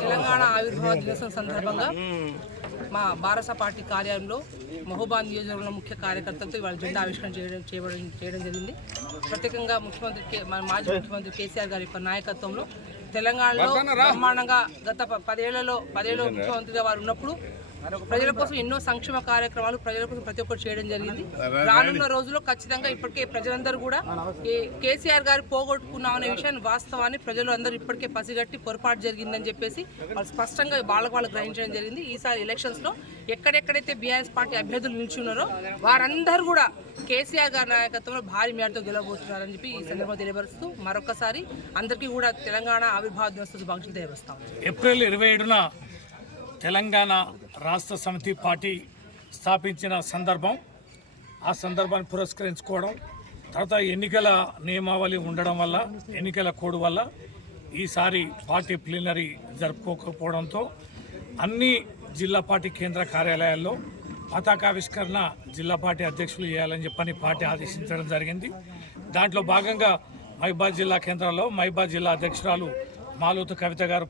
తెలంగాణ ఆవిర్భావ దినోత్సవం సందర్భంగా మా భారత పార్టీ కార్యాలయంలో మహబూబాద్ నియోజకవర్గంలో ముఖ్య కార్యకర్తలతో ఇవాళ జెండా ఆవిష్కరణ చేయడం చేయడం చేయడం జరిగింది. ప్రత్యేకంగా ముఖ్యమంత్రి కే- మన మాజీ ముఖ్యమంత్రి కేసీఆర్ గారి యొక్క నాయకత్వంలో తెలంగాణలో బ్రహ్మాండంగా గత ప- పదేళ్ళలో పదేళ్ళు ముఖ్యమంత్రిగా వారు ఉన్నప్పుడు ప్రజల కోసం ఎన్నో సంక్షేమ కార్యక్రమాలు ప్రజల కోసం ప్రతి ఒక్కటి చేయడం జరిగింది. రానున్న రోజుల్లో ఖచ్చితంగా ఇప్పటికే ప్రజలందరూ కూడా కేసీఆర్ గారు పోగొట్టుకున్నాం అనే విషయాన్ని వాస్తవాన్ని ప్రజలు అందరూ ఇప్పటికే పసిగట్టి పొరపాటు జరిగిందని చెప్పేసి వాళ్ళు స్పష్టంగా వాళ్ళకు వాళ్ళు గ్రహించడం జరిగింది. ఈసారి ఎలక్షన్స్లో ఎక్కడెక్కడైతే బీఆర్ఎస్ పార్టీ అభ్యర్థులు నిల్చున్నారో వారందరూ కూడా కేసీఆర్ గారి నాయకత్వంలో భారీ మేరతో గెలవబోతున్నారని చెప్పి ఈ సందర్భంగా తెలియపరుస్తూ మరొకసారి అందరికీ కూడా తెలంగాణ ఆవిర్భావ దినోత్సవ శుభాకాంక్షలు తెలియపరుస్తాం. ఏప్రిల్ ఇరవై ఏడున తెలంగాణ రాష్ట్ర సమితి పార్టీ స్థాపించిన సందర్భం. ఆ సందర్భాన్ని పురస్కరించుకోవడం తర్వాత ఎన్నికల నియమావళి ఉండడం వల్ల ఎన్నికల కోడ్ వల్ల ఈసారి పార్టీ ప్లీనరీ జరుపుకోకపోవడంతో అన్ని జిల్లా పార్టీ కేంద్ర కార్యాలయాల్లో పతాకావిష్కరణ జిల్లా పార్టీ అధ్యక్షులు చేయాలని చెప్పని పార్టీ ఆదేశించడం జరిగింది. దాంట్లో భాగంగా మహిబాద్ జిల్లా కేంద్రంలో మహిబాద్ జిల్లా అధ్యక్షురాలు మాలోతు కవిత గారు